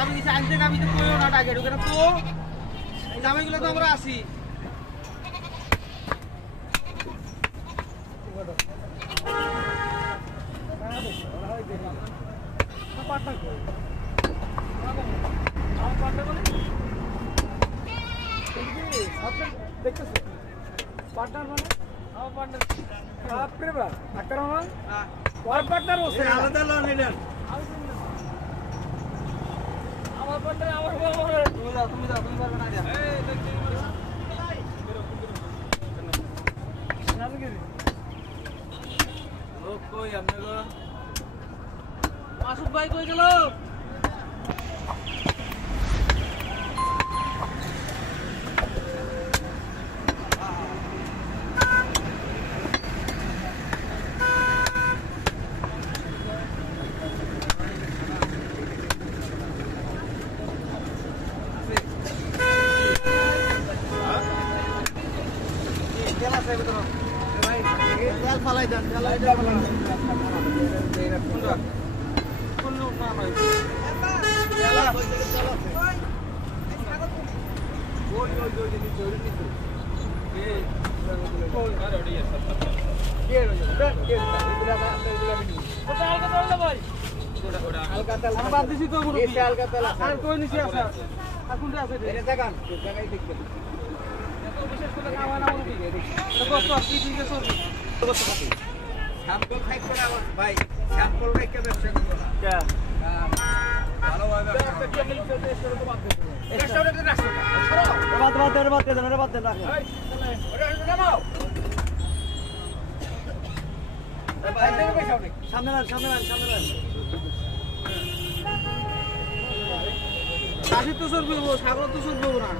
আমি কিছু আনতে আমি তো কইও না টাকা ঢুকে না তো এই জামাইগুলো তো আমরা আসি পার্টনার মানে আমার পার্টনার বাপরে বাপ ডাক্তার মামা ওর পার্টনার ওসে আলাদা লন নিলেন আমার পার্টনার আমার বাবা তুমি যাও তুমি পারবে না যা এই দেখি ও কই আপনি গো মাসুদ ভাই কই গেল তেল ফালাই দেন তেল বাদ দিছি তো কই নিছি আছে আর কোনটা আছে বিশেষ করে খাওয়া না মুরগি এটা কষ্ট কি ঠিক আছে স্যাম্পল খাই করে ভাই স্যাম্পল রেখে ব্যবসা করব না কে ভালো হবে কাশি তো সর করবো ছাগল তো সর করবো না